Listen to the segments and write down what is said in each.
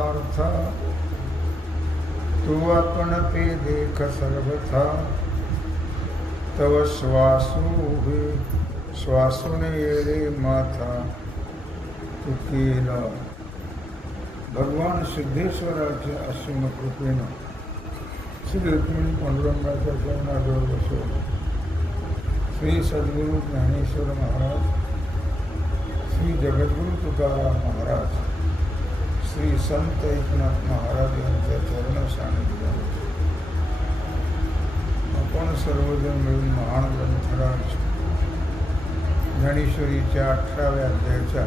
अर्थ तू अपन पे देख सर्वथा, तव श्वासूने रे माथा तू केला. भगवान सिद्धेश्वराच्या असीम कृपेनं श्री रुक्मिणी पांडुरंगाच्या चरणाजवळ बसवून श्री सद्गुरू ज्ञानेश्वर महाराज, श्री जगद्गुरू तुकाराम महाराज, श्री संत एकनाथ महाराज यांच्या चरण सानिध्यात आपण सर्वजण मिळून महान ग्रंथराज ज्ञानेश्वरीच्या 18व्या अध्यायाच्या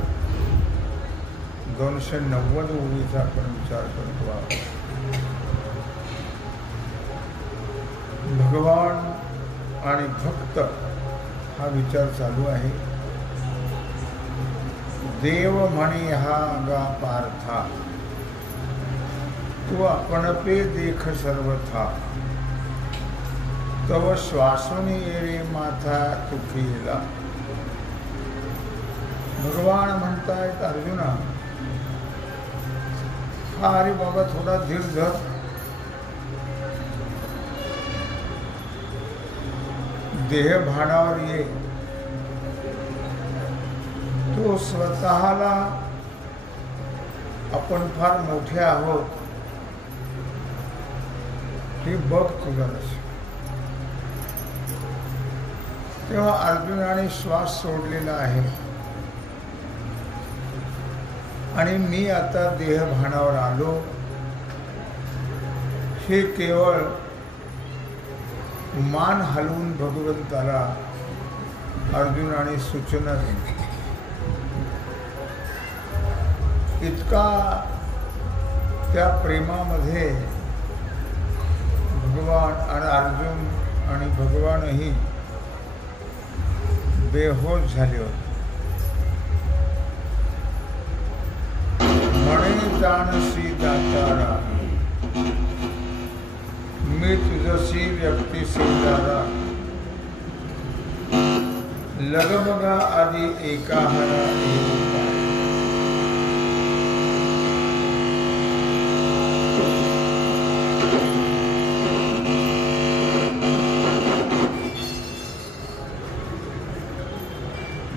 290 ओळीचा आपण विचार करतो आहोत. भगवान आणि भक्त हा विचार चालू आहे. देव म्हणे हा गा पार्था, तू आपण पे देख सर्वथा, तव श्वासूने रे माथा तू केला. भगवान म्हणतायत अर्जुना, हा अरे बाबा थोडा धीर धर, देह भानावर ये. तो स्वतःला आपण फार मोठे आहोत हे बघ तुला. तेव्हा अर्जुनाने श्वास सोडलेला आहे आणि मी आता देह भानावर आलो हे केवळ मान हलवून भगवंताला अर्जुनाने सूचना दिली. इतका त्या प्रेमामध्ये भगवान आणि अर्जुन आणि भगवानही बेहोश झाले होते. म्हणे जाणसी दातारा, मी तुझशी व्यक्ती शेजारा, लगमगा आधी एकाहारा एक.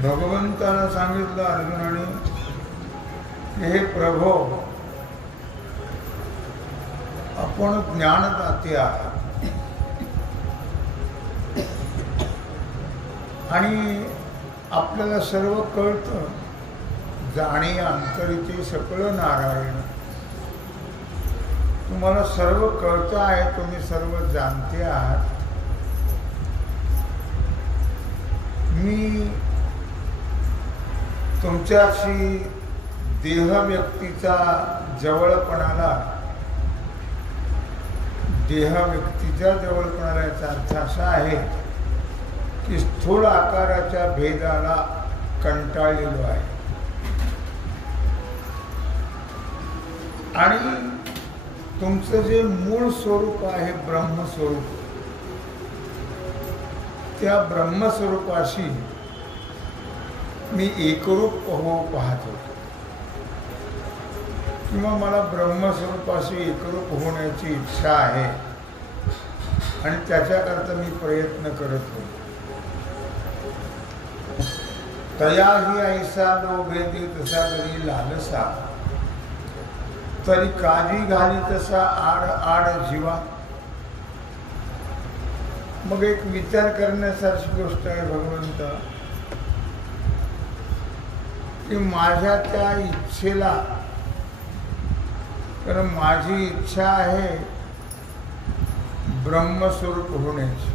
भगवंताला सांगितलं अर्जुनाने, हे प्रभो, आपण ज्ञानदाते आहात आणि आपल्याला सर्व कळतं. जाणे अंतरीचे सकळ नारायण, तुम्हाला सर्व कळतं आहे, तुम्ही सर्व जाणते आहात. मी तुमच्याशी देह व्यक्तीचा जवळपणाला, देह व्यक्तीच्या जवळपणाला याचा अर्थ असा आहे की स्थूल आकाराच्या भेदाला कंटाळलेलो आहे आणि तुमचं जे मूळ स्वरूप आहे ब्रह्मस्वरूप, त्या ब्रह्मस्वरूपाशी मी एकरूप हो पाहत होतो किंवा मला ब्रह्मस्वरूपाशी एकरूप होण्याची इच्छा आहे आणि त्याच्याकरता मी प्रयत्न करत होतो. तयाही ऐसा लोभेदी तसा जरी लालसा, तरी काजी घाली तसा आड आड जीवा. मग एक विचार करण्यासारखी गोष्ट आहे भगवंता, की माझ्या त्या इच्छेला, कारण माझी इच्छा आहे ब्रह्मस्वरूप होण्याची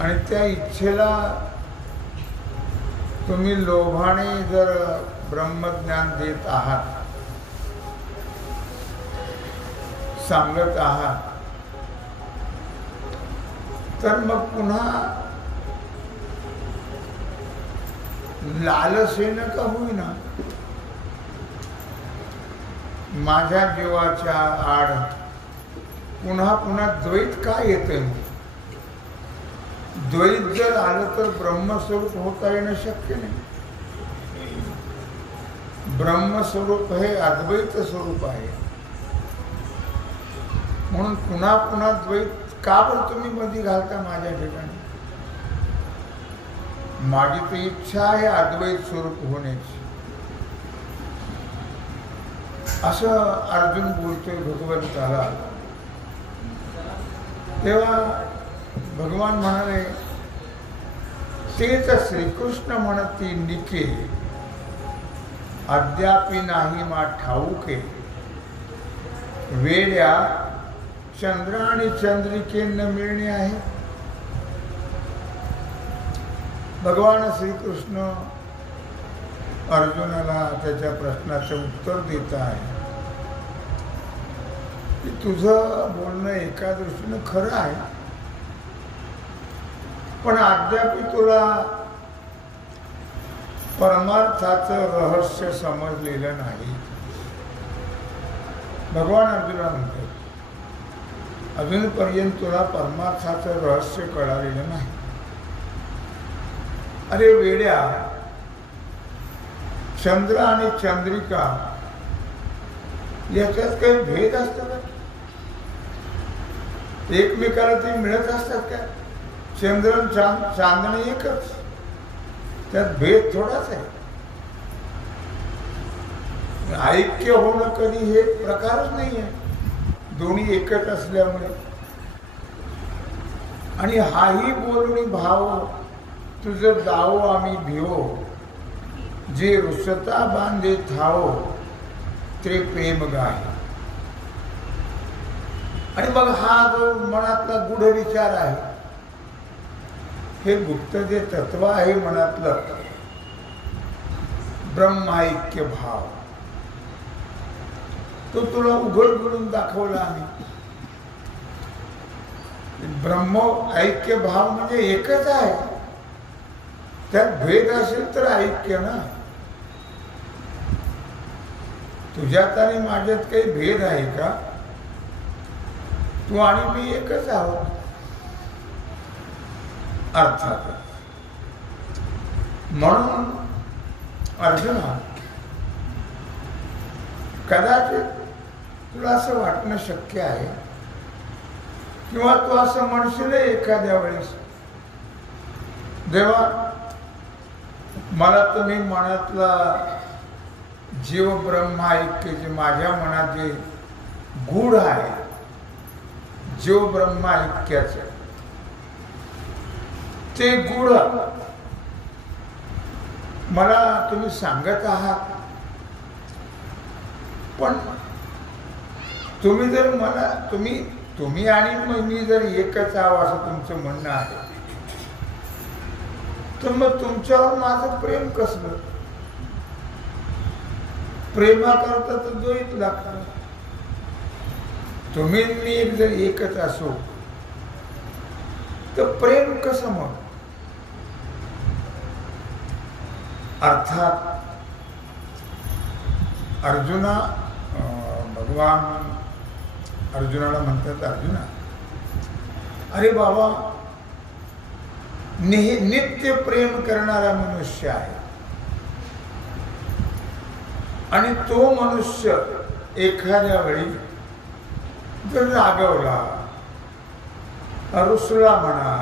आणि त्या इच्छेला तुम्ही लोभाने जर ब्रह्मज्ञान देत आहात, सांगत आहात, तर मग पुन्हा लालसेनं का होईना माझ्या जीवाच्या आड पुन्हा पुन्हा द्वैत का येते. द्वैत जर आलं तर ब्रह्मस्वरूप होता येणं शक्य नाही. ब्रह्मस्वरूप हे अद्वैत स्वरूप आहे. म्हणून पुन्हा पुन्हा द्वैत का बरं तुम्ही मध्ये घालता माझ्या ठिकाणी? माझी तर इच्छा आहे अद्वैत स्वरूप होण्याची. असं अर्जुन बोलतोय भगवंताला. तेव्हा भगवान म्हणाले, तेच श्रीकृष्ण म्हणती निके, अद्यापि नाही मा ठाऊके, वेड्या चंद्र आणि चंद्रिकेनं मिळणे आहे. भगवान श्रीकृष्ण अर्जुनाला त्याच्या प्रश्नाचं उत्तर देत आहे की तुझं बोलणं एका दृष्टीनं खरं आहे, पण अद्याप तुला परमार्थाचं रहस्य समजलेलं नाही. भगवान अर्जुनाला म्हणतात, अजूनपर्यंत तुला परमार्थाचं रहस्य कळालेलं नाही. अरे वेड्या, चंद्र आणि चंद्रिका याच्यात काही भेद असतात का? एकमेकाला ते मिळत असतात का? चंद्र आणि चांदणी एकच, त्यात भेद थोडाच आहे. ऐक्य होणं कधी हे प्रकारच नाही आहे, दोन्ही एकच असल्यामुळे. आणि हाही बोलणी भाव तुझं जाओ आम्ही भिवो, जे रुसता बांधे थाओ ते प्रेम गाय. आणि मग हा जो मनातला गूढ विचार आहे, हे गुप्त जे तत्व आहे मनातलं, ब्रह्मैक्य भाव, तो तुला उघड करून दाखवला आम्ही. ब्रह्म ऐक्य भाव म्हणजे एकच आहे, त्यात भेद असेल तर ऐक्य ना. तुझ्यात आणि माझ्यात काही भेद आहे का? तू आणि मी एकच आहोत. अर्थात म्हणून अर्जुना, कदाचित तुला असं वाटणं शक्य आहे किंवा तू असं म्हणशील एखाद्या वेळेस, देवा मला तुम्ही मनातला जीव ब्रह्म ऐक्य, जे माझ्या मनात जे गूढ आहे जीव ब्रह्म ऐक्याचं, ते गूढ मला तुम्ही सांगत आहात. पण तुम्ही जर मला तुम्ही आणि मी जर एकच आहो असं तुमचं म्हणणं आहे, तर मग तुमच्यावर माझं प्रेम कसलं? प्रेमाकरता तर द्वैत लागतं. तुम्ही मी जर एकच असो तर प्रेम कसं मग? अर्थात अर्जुना, भगवान अर्जुनाला म्हणतात, अर्जुना अरे बाबा, नित्य प्रेम करणारा मनुष्य आहे, आणि तो मनुष्य एखाद्या वेळी जर रागवला, रुसला म्हणा,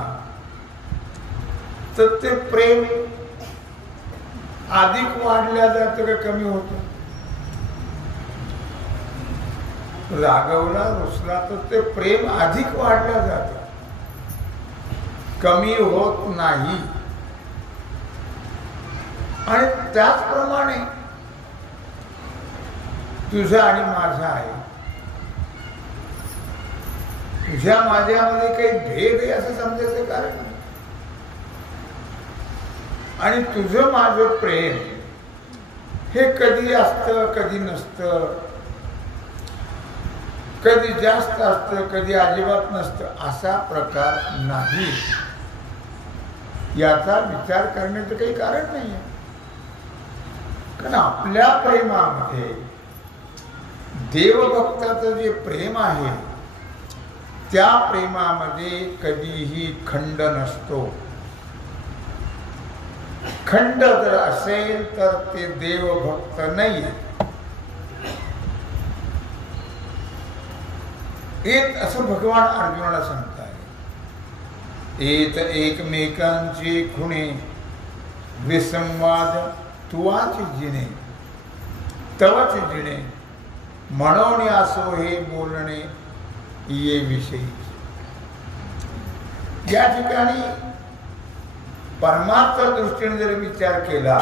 तर ते प्रेम अधिक वाढल्या जातं का कमी होतं? रागवला, रुसला तर ते प्रेम अधिक वाढल्या जातं, कमी होत नाही. आणि त्याचप्रमाणे तुझा आणि माझा आहे. तुझ्या माझ्यामध्ये काही भेद आहे असं समजायचं कारण नाही. आणि तुझं माझं प्रेम हे कधी असतं कधी नसतं, कधी जास्त असतं कधी अजिबात नसतं, असा प्रकार नाही. याचा विचार करण्याचं काही कारण नाही आहे. कारण आपल्या प्रेमामध्ये, देवभक्ताचं जे प्रेम आहे, त्या प्रेमामध्ये कधीही खंड नसतो. खंड जर असेल तर ते देवभक्त नाही. एक असं भगवान अर्जुनाला सांगताय. एत एकमेकांचे खुणे विसंवाद तुवाच जिणे तवच जिणे म्हणून असो हे बोलणे ये विषयी. या ठिकाणी परमार्थ दृष्टीने जर विचार केला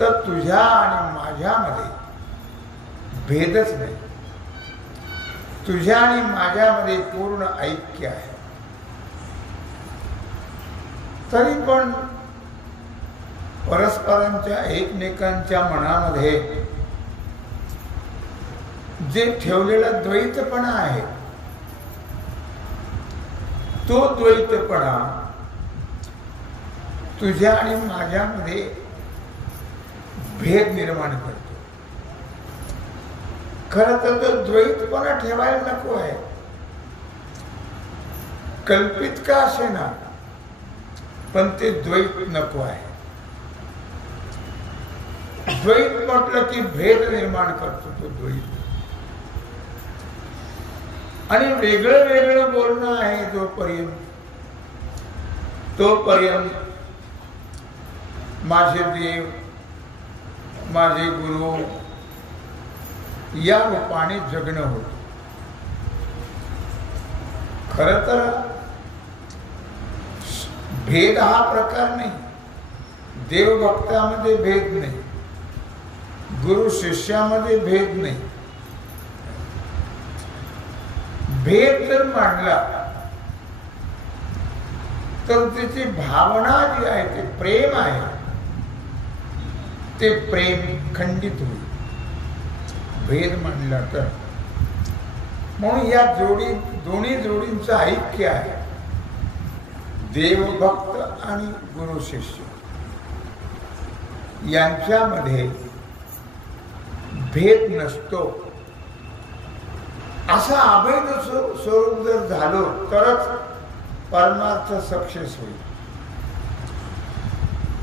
तर तुझ्या आणि माझ्यामध्ये भेदच नाही. तुझ्या आणि माझ्यामध्ये पूर्ण ऐक्य आहे. तरी पण परस्परांच्या एकमेकांच्या मनामध्ये जे ठेवलेला द्वैतपणा आहे तो द्वैतपणा तुझ्या आणि माझ्यामध्ये भेद निर्माण करतो. खरं तर तो द्वैतपणा ठेवायला नको आहे. कल्पित का असे ना पण ते द्वैत नको आहे. द्वैत म्हटलं की भेद निर्माण करतो तो द्वैत. आणि वेगळं वेगळं बोलणं आहे तोपर्यंत माझे देव माझे गुरु या रूपाने जगणं होतं. खरं तर भेद हा प्रकार नाही. देवभक्तामध्ये भेद नाही, गुरु शिष्यामध्ये भेद नाही. भेद जर मांडला तर त्याची भावना जी आहे ते प्रेम आहे ते प्रेम खंडित होईल भेद मांडला तर. म्हणून या दोन्ही जोडींचं ऐक्य आहे. देवभक्त आणि गुरु शिष्य यांच्यामध्ये भेद नसतो. असा अभेद स्वरूप जर झालो तरच परमार्थ सक्सेस होईल.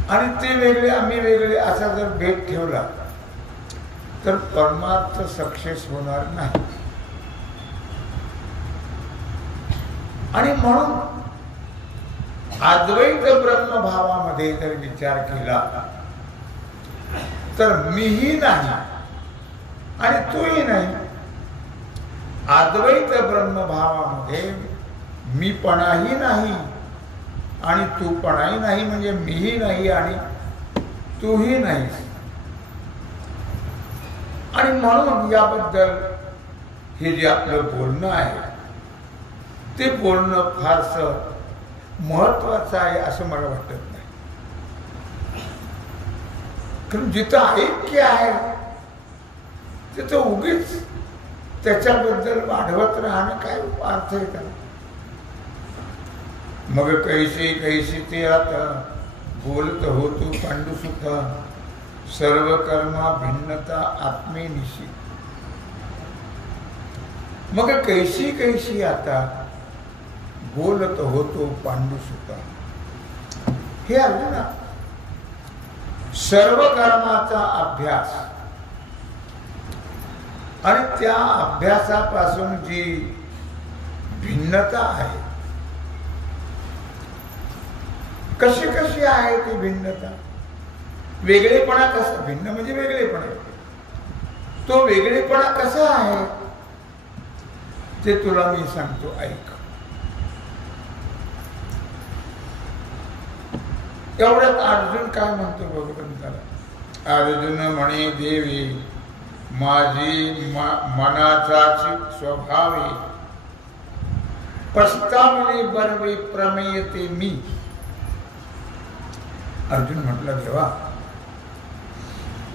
आणि ते वेगळे आम्ही वेगळे असा जर भेद ठेवला तर परमार्थ सक्सेस होणार नाही. आणि म्हणून अद्वैत ब्रह्मभावामध्ये जर विचार केला तर मीही नाही आणि तूही नाही. अद्वैत ब्रह्मभावामध्ये मीपणाही नाही आणि तूपणाही नाही. म्हणजे मीही नाही आणि तूही नाही. आणि म्हणून याबद्दल हे जे आपलं बोलणं आहे ते बोलणं फारसं महत्वाचं आहे असं मला वाटत नाही. कारण जिथं ऐक्य आहे तिथं उगीच त्याच्याबद्दल वाढवत राहणं काय अर्थ आहे त्याला. मग कैसे ते आता बोलत होतो पांडुसुत सर्व कर्मा भिन्नता आत्मे निशी. मग कैसी आता बोलत होतो पांडुसुत. हे अर्जुना सर्व कर्माचा अभ्यास आणि त्या अभ्यासापासून जी भिन्नता आहे कशी आहे ती भिन्नता. वेगळेपणा कसा भिन्न म्हणजे वेगळेपणा. तो वेगळेपणा कसा आहे ते तुला मी सांगतो ऐक. एवढ्यात अर्जुन काय म्हणतो भगवंताला. अर्जुन म्हणे देवी माझी मनाचाची स्वभावे प्रस्तावले बरवे प्रमेयते मी. अर्जुन म्हटलं देवा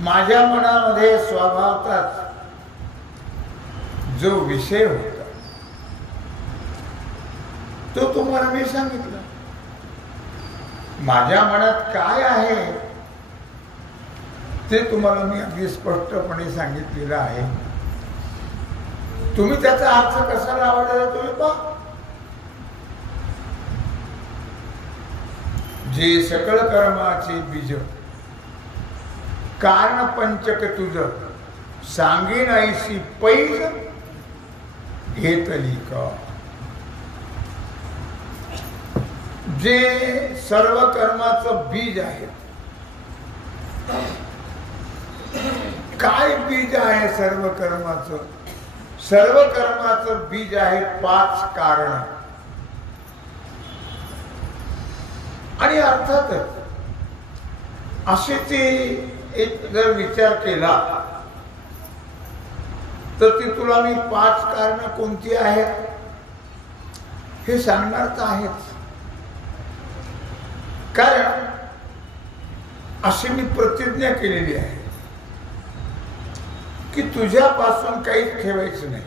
माझ्या मनामध्ये स्वभावताच जो विषय होता तो तुम्हाला मी सांगितला. माझ्या मनात काय आहे ते तुम्हाला मी अगदी स्पष्टपणे सांगितलेलं आहे. तुम्ही त्याचा अर्थ कसा लावायचा तुम्ही पहा. जे सकळ कर्माचे बीज कारण पंचक तुझ सांगेन ऐसी पैज घेतली का. जे सर्व कर्माचं बीज आहे. काय बीज आहे सर्व कर्माचं? सर्व कर्माचं बीज आहे 5 कारण. आणि अर्थातच असे ते एक जर विचार केला तर ती तुला मी 5 कारण कोणती आहेत हे सांगणार तर आहेच. कारण अशी मी प्रतिज्ञा केलेली आहे की तुझ्यापासून काहीच ठेवायचं नाही.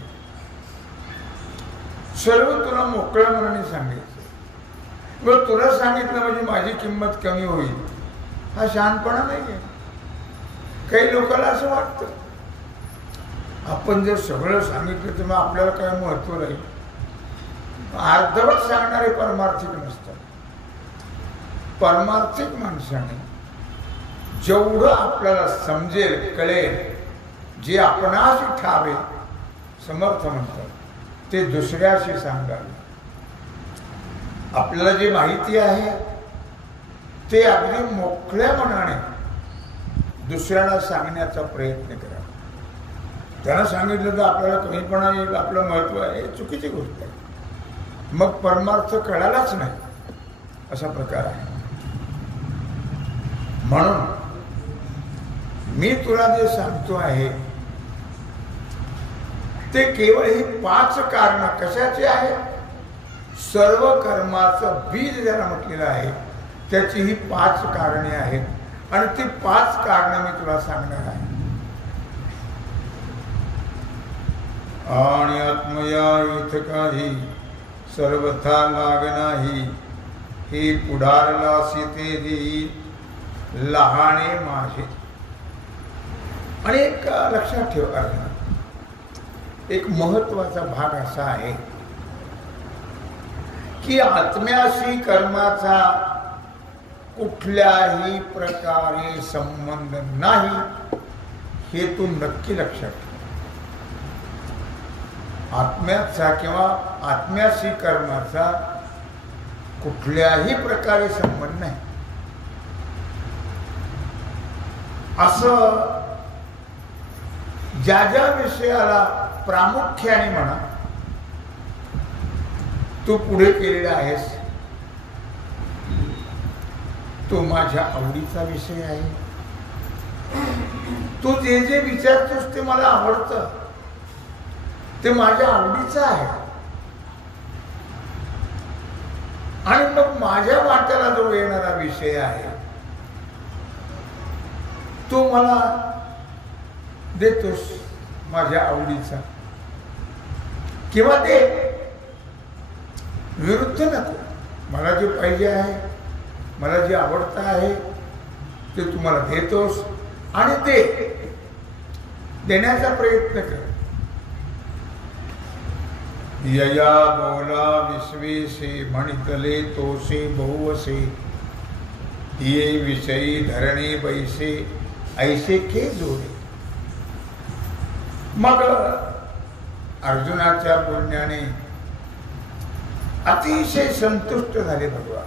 सर्व तुला मोकळ्या मनाने सांगायचं. मग तुला सांगितलं म्हणजे माझी किंमत कमी होईल हा शहाणपणा नाहीये. काही लोकांना असं वाटतं आपण जर सगळं सांगितलं तर मग आपल्याला काय महत्व राहील. अर्धवट सांगणारे परमार्थिक नसतात. परमार्थिक माणसाने जेवढं आपल्याला समजेल कळेल जे आपणास ठावे समर्थ म्हणतात ते दुसऱ्याशी सांगावे. आपल्याला जे माहिती आहे ते अगदी मोकळ्या मनाने दुसऱ्याला सांगण्याचा प्रयत्न करा. त्यांना सांगितलं तर आपल्याला कमीपणा येईल, आपलं महत्व आहे, हे चुकीची गोष्ट आहे. मग परमार्थ कळालाच नाही असा प्रकार आहे. म्हणून मी तुला जे सांगतो आहे ते केवळ ही 5 कारण कशाची आहे? सर्व कर्माचं बीज ज्याला म्हटलेलं आहे त्याची ही 5 कारणे आहेत आणि ती 5 कारणं मी तुला सांगणार आहे. आणि आत्मया इथ काही सर्वथा लाग नाही हे पुढारला सीते देई लहाणे माझे. आणि एक लक्षात ठेव अर्जुन, एक महत्वाचा भाग असा आहे की आत्म्याशी कर्माचा कुठल्याही प्रकारे संबंध नाही हे तू नक्की लक्षात ठेव. आत्म्याचा किंवा आत्म्याशी कर्माचा कुठल्याही प्रकारे संबंध नाही असं ज्या ज्या विषयाला प्रामुख्याने म्हणा तू पुढे केलेला आहेस तो माझ्या आवडीचा विषय आहे. तू जे जे विचारतोस ते मला आवडतं, ते माझ्या आवडीचं आहे. आणि मग माझ्या वाट्याला जो येणारा विषय आहे तो मला देतोस माझ्या आवडीचा किंवा ते विरुद्ध नको. मला जे पाहिजे आहे, मला जे आवडतं आहे ते तुम्हाला देतोस आणि ते देण्याचा प्रयत्न कर. यया बोला विश्वेशे म्हणितले तोसे बहुवसे ये विषयी धरणे बैसे ऐसे के जोडे. मग अर्जुनाच्या बोलण्याने अतिशय संतुष्ट झाले भगवान.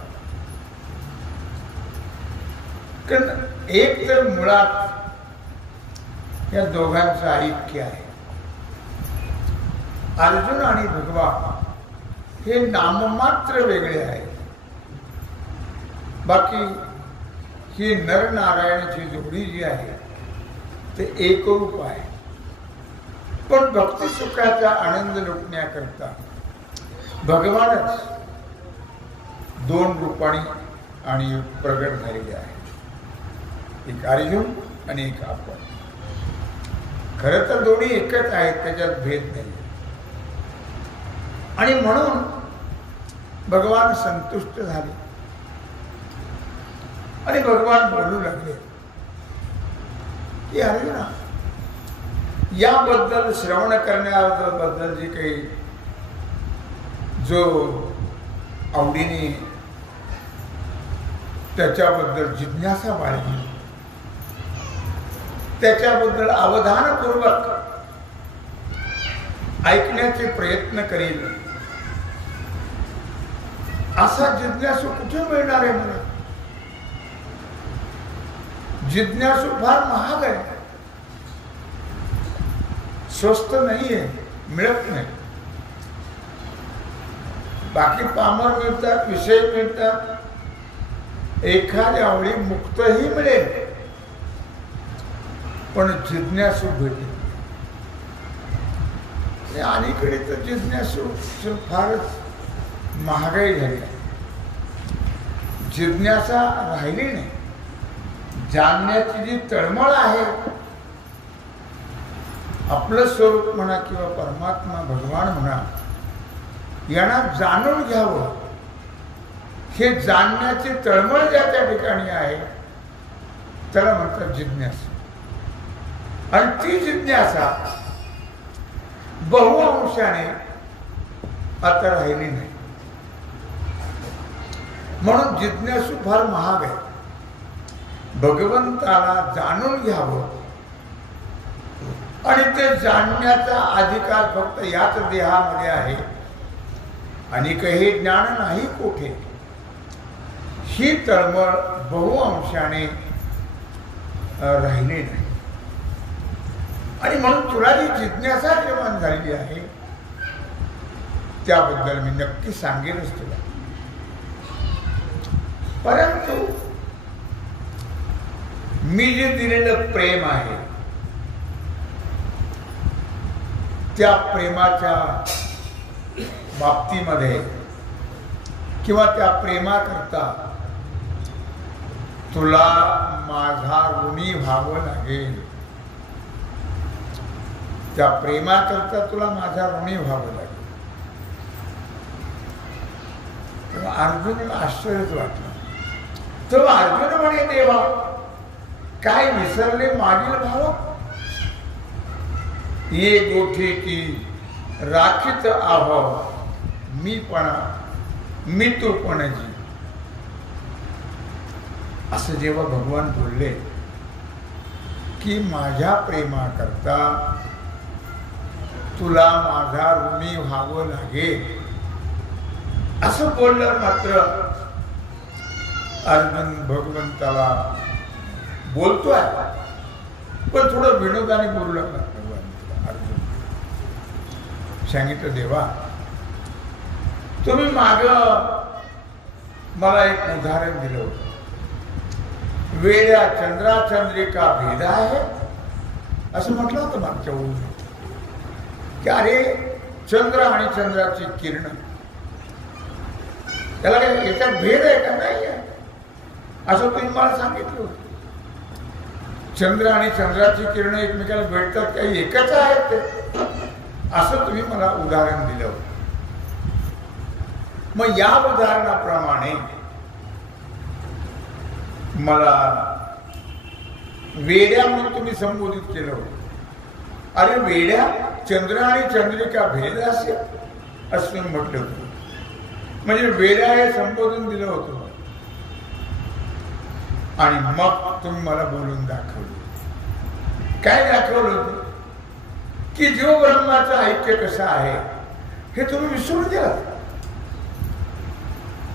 कारण एक तर मुळात या दोघांचं ऐक्य आहे. अर्जुन आणि भगवान हे नाममात्र वेगळे आहे. बाकी ही नरनारायणाची जोडी जी आहे ते एकरूप आहे. पण भक्ती सुखाचा आनंद लुटण्याकरता भगवानच 2 रूपाने आणि प्रगट झालेले आहे. एक अर्जुन आणि एक आपण. खरं तर दोन्ही एकच आहेत, त्याच्यात भेद नाही. आणि म्हणून भगवान संतुष्ट झाले आणि भगवान बोलू लागले की अर्जुना याबद्दल श्रवण करण्याबद्दल जे काही जो आवडीने त्याच्याबद्दल जिज्ञासा बाळगेल, त्याच्याबद्दल अवधानपूर्वक ऐकण्याचे प्रयत्न करेल. असा जिज्ञासू कुठे मिळणार आहे मला? जिज्ञासू फार महाग आहे, स्वस्त नाहीये, मिळत नाही. बाकी पामर मिळतात, विषय मिळतात, एखाद्या वेळी मुक्तही मिळेल, पण जिज्ञासू भेटेल. अलीकडे तर जिज्ञासू फारच महागाई झाली, जिज्ञासा राहिली नाही. जाणण्याची जी तळमळ आहे, आपलं स्वरूप म्हणा किंवा परमात्मा भगवान म्हणा, यांना जाणून घ्यावं, हे जाणण्याची तळमळ ज्या त्या ठिकाणी आहे त्याला म्हणतात जिज्ञासा. आणि ती जिज्ञासा बहुअंशाने आता राहिली नाही. म्हणून जिज्ञासू फार महाग आहे. भगवंताला जाणून घ्यावं आणि ते जाणण्याचा अधिकार फक्त याच देहामध्ये आहे आणि काही ज्ञान नाही कोठे, ही तळमळ बहुअंशाने राहिली नाही. आणि म्हणून तुला जी जिज्ञासा निर्माण झालेली आहे त्याबद्दल मी नक्की सांगेनच तुला. परंतु मी जे दिलेलं प्रेम आहे त्या प्रेमाच्या बाबतीमध्ये किंवा त्या प्रेमाकरता तुला माझा ऋणी व्हावं लागेल. त्या प्रेमाकरता तुला माझा ऋणी व्हावं लागेल. तेव्हा अर्जुनाला आश्चर्यच वाटलं. तेव्हा अर्जुन म्हणे, देवा काय विसरले मागील भाव? ये गोठे की राखीत आभाव, मी तू पणजी. असं जेव्हा भगवान बोलले की माझ्या प्रेमाकरता तुला माझा ऋणी व्हावं लागेल, असं बोललं मात्र अर्जुन भगवंताला बोलतोय, पण थोडं विनोदाने बोलू लागला. अर्जुन सांगितलं, देवा तुम्ही माग मला एक उदाहरण दिलं होतं. वेड्या चंद्राचंद्रिका भेद आहे असं म्हटलं होतं मागच्या ओळीत, की अरे चंद्र आणि चंद्राची किरण त्याला काय याच्यात भेद आहे का? नाही आहे असं तुम्ही मला सांगितलं होतं. चंद्र आणि चंद्राची किरण एकमेकाला भेटतात, काही एकच आहेत ते, असं तुम्ही मला उदाहरण दिलं होतं. मग या उदाहरणाप्रमाणे मला वेड्या म्हणून तुम्ही संबोधित केलं होतं. अरे वेड्या, चंद्र आणि चंद्रिका भेद असेल असं म्हटलं होतं. म्हणजे वेड्या हे संबोधन दिलं होतं. आणि मग तुम्ही मला बोलून दाखवलं. काय दाखवलं होतं? की जीव ब्रह्माचं ऐक्य कसं आहे हे तुम्ही विसरून गेलात.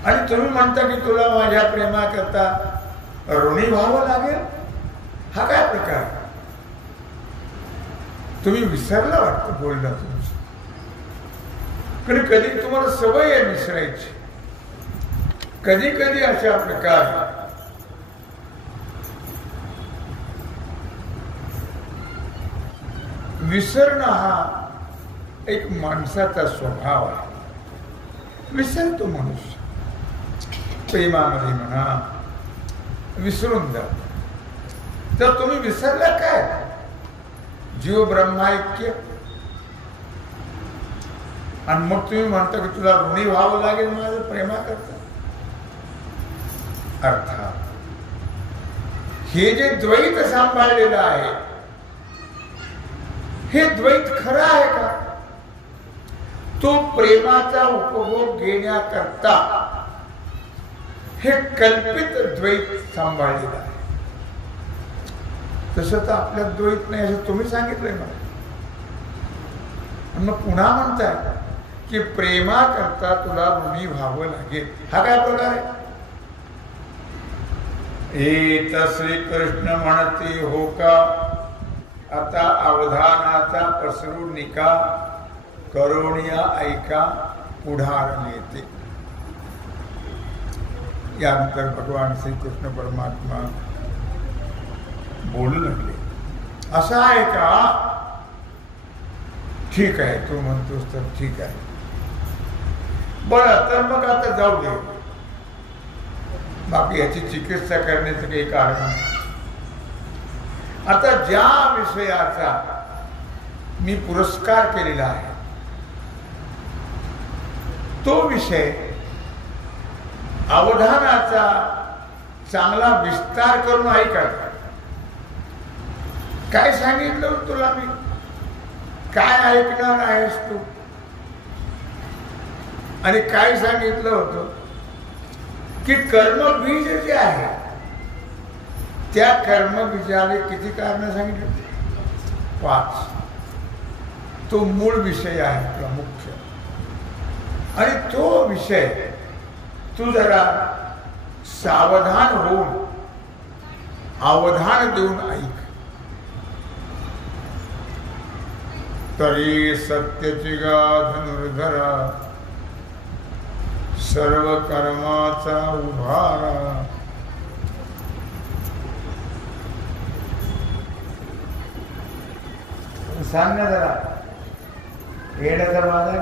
आणि तुम्ही म्हणता की तुला माझ्या प्रेमाकरता ऋणी व्हावं लागेल. हा काय प्रकार? तुम्ही विसरला वाटतं बोलणं तुमचं. कधी कधी तुम्हाला सवय आहे विसरायची. कधी कधी अशा प्रकार विसरणं हा एक माणसाचा स्वभाव आहे. विसरतो मनुष्य, प्रेमामध्ये म्हणा विसरून जा. तर तुम्ही विसरला काय? जीव ब्रह्माऐक्य. आणि मग तुम्ही म्हणता की तुला ऋणी व्हावं लागेल माझं प्रेमाकरता. अर्थात हे जे द्वैत सांभाळलेलं आहे हे द्वैत खरं आहे का? तो प्रेमाचा उपभोग घेण्याकरता हे कल्पित द्वैत सांभाळलेलं आहे. तसं तर आपल्यात द्वैत नाही असं तुम्ही सांगितलंय मला. मग पुन्हा म्हणताय की प्रेमा करता तुला ऋणी व्हावं लागेल. हा काय प्रकार आहे? एत श्रीकृष्ण म्हणते हो का, आता अवधानाचा पसरू निका, करुणिया ऐका पुढार येते. यानंतर भगवान श्रीकृष्ण परमात्मा बोलू लागले, असं आहे का? ठीक आहे, तू म्हणतोस तर ठीक आहे. बरं, तर मग आता जाऊ दे, बाकी याची चिकित्सा करण्याचं काही कारण नाही. आता ज्या विषयाचा मी पुरस्कार केलेला आहे तो विषय अवधानाचा चांगला विस्तार करून ऐका. काय सांगितलं तुला मी? काय ऐकणार आहेस तू? आणि काय सांगितलं होतं की कर्मबीज जे आहे त्या कर्मबीजाने किती कारण सांगितली? 5. तो मूळ विषय आहे आपला मुख्य. आणि तो विषय तू जरा सावधान होऊन अवधान देऊन ऐक. तरी सत्यची गा धनुर्धरा, सर्व कर्माचा उभारा. सांग ना जरा, येण्याचा माझा.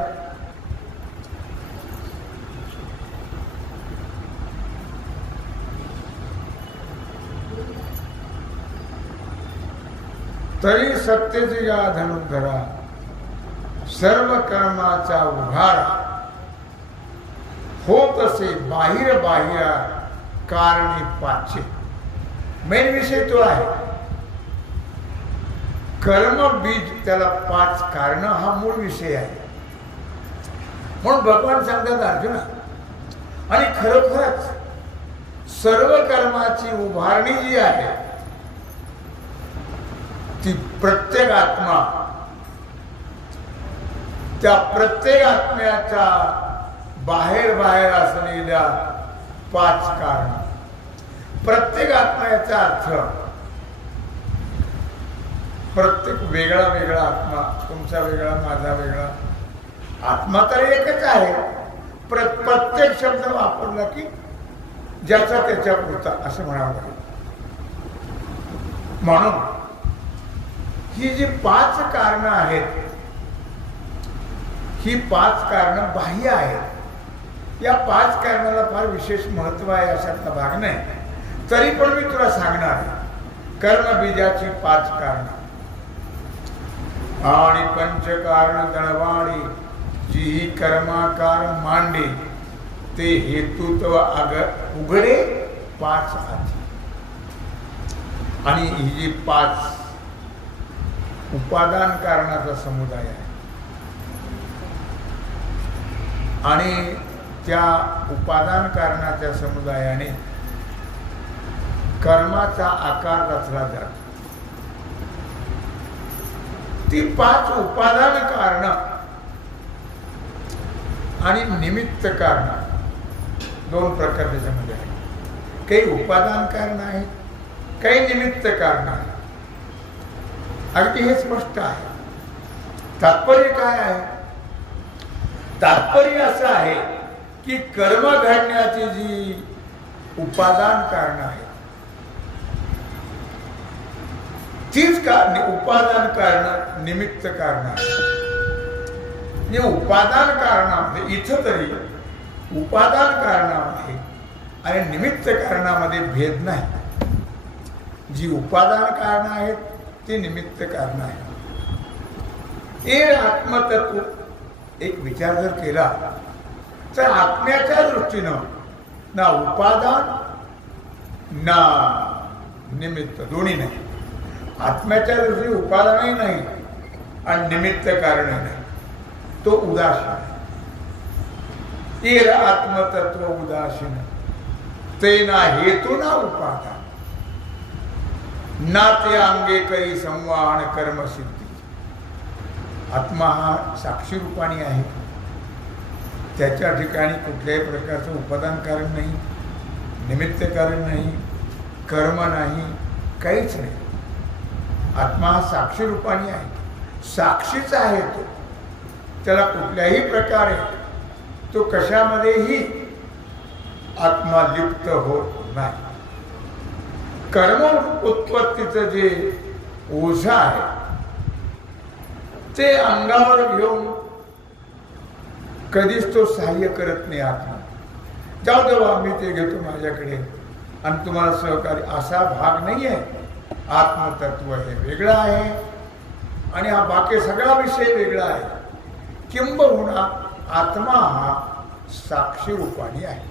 तरी सत्यची गा धनुर्धरा, सर्व कर्माचा उभारा. होत असे बाहिर बाह्य कारणी पाचे. मेन विषय तो आहे. कर्म बीज, त्याला 5 कारण, हा मूळ विषय आहे. म्हणून भगवान सांगतात अर्जुना, आणि खरोखरच सर्व कर्माची उभारणी जी आहे ती प्रत्येक आत्मा, त्या प्रत्येक आत्म्याच्या बाहेर बाहेर असलेल्या 5 कारण. प्रत्येक आत्मा याचा अर्थ प्रत्येक वेगळा वेगळा आत्मा, तुमचा वेगळा, माझा वेगळा. आत्मा तर एकच आहे. प्रत्येक शब्द वापरला की ज्याचा त्याच्या पुरता असं म्हणावं लागेल. म्हणून ही जी 5 कारणं आहेत, ही 5 कारणं बाह्य आहेत. या 5 कारणाला फार विशेष महत्व आहे अशातला भाग नाही. तरी पण मी तुला सांगणार कर्मबीजाची 5 कारणं. आणि पंचकारण दळवाणी, जी कर्माकार मांडे, ते हेतुत्व उघडे 5 आधी. आणि ही जी 5 उपादान कारणाचा समुदाय आहे, आणि त्या उपादान कारणाच्या समुदायाने कर्माचा आकार रचला जातो. ती 5 उपादान कारण आणि निमित्त कारण, 2 प्रकार त्याच्यामध्ये आहेत. काही उपादान कारण आहेत, काही निमित्त कारण आहेत. अगदी हे स्पष्ट आहे. तात्पर्य काय आहे? तात्पर्य असं आहे की कर्म घडण्याची जी उपादान कारण आहेत तीच उपादान कारण निमित्त कारण आहे. उपादान कारणामध्ये इथं तरी उपादान कारणामध्ये आणि निमित्त कारणामध्ये भेद नाही. जी उपादान कारण आहेत ती निमित्त कारण आहेत. हे आत्मतत्व एक विचार जर केला तर आत्म्याच्या दृष्टीनं ना उपादान ना निमित्त दोन्ही नाही. आत्म्याच्या दृष्टीने उपादानही नाही आणि निमित्त कारणही नाही. तो उदासीन. आत्मतत्व उदासीन. ते ना हेतू ना उपादान, ना ते अंगे करी संवाहन कर्मसिद्धी. आत्मा हा साक्षी रूपाने आहे. त्याच्या ठिकाणी कुठल्याही प्रकारचं उपादान कारण नाही, निमित्त कारण नाही, कर्म नाही, काहीच नाही. आत्मा हा साक्षी रूपाने आहे, साक्षीच आहे तो. त्याला कुठल्याही प्रकारे तो कशामध्येही आत्मा लिप्त होत नाही. कर्म उत्पत्तीचं जे ओझं आहे ते अंगावर घेऊन कधीच तो सहाय्य करत नाही. आत्मा जाऊ देवा मी ते घेतो माझ्याकडे आणि तुम्हाला सहकार्य, असा भाग नाही आहे. आत्मतत्व हे वेगळं आहे आणि हा बाकी सगळा विषय वेगळा आहे. किंबहुना आत्मा हा साक्षी रूपाने आहे.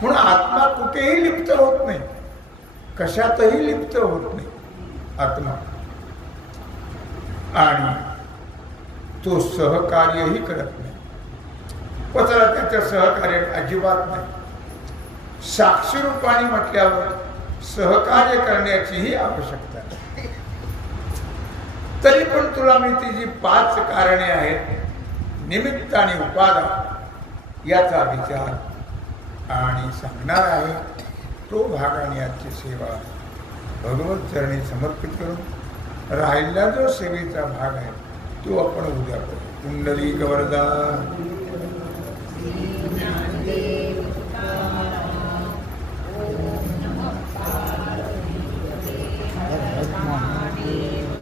म्हणून आत्मा कुठेही लिप्त होत नाही, कशातही लिप्त होत नाही आत्मा. आणि तो सहकार्यही करत नाही. पत्राला त्याच्या सहकार्य अजिबात नाही. साक्षी रूपाने म्हटल्यावर सहकार्य करण्याचीही आवश्यकता नाही. तरी पण तुला मी ती जी 5 कारणे आहेत, निमित्त आणि उपादान, याचा विचार आणि सांगणार आहे. तो भाग आणि आजची सेवा भगवत चरणी समर्पित करून राहिलेला जो सेवेचा भाग आहे तो आपण उद्या करू. कुंडलिक वरदा.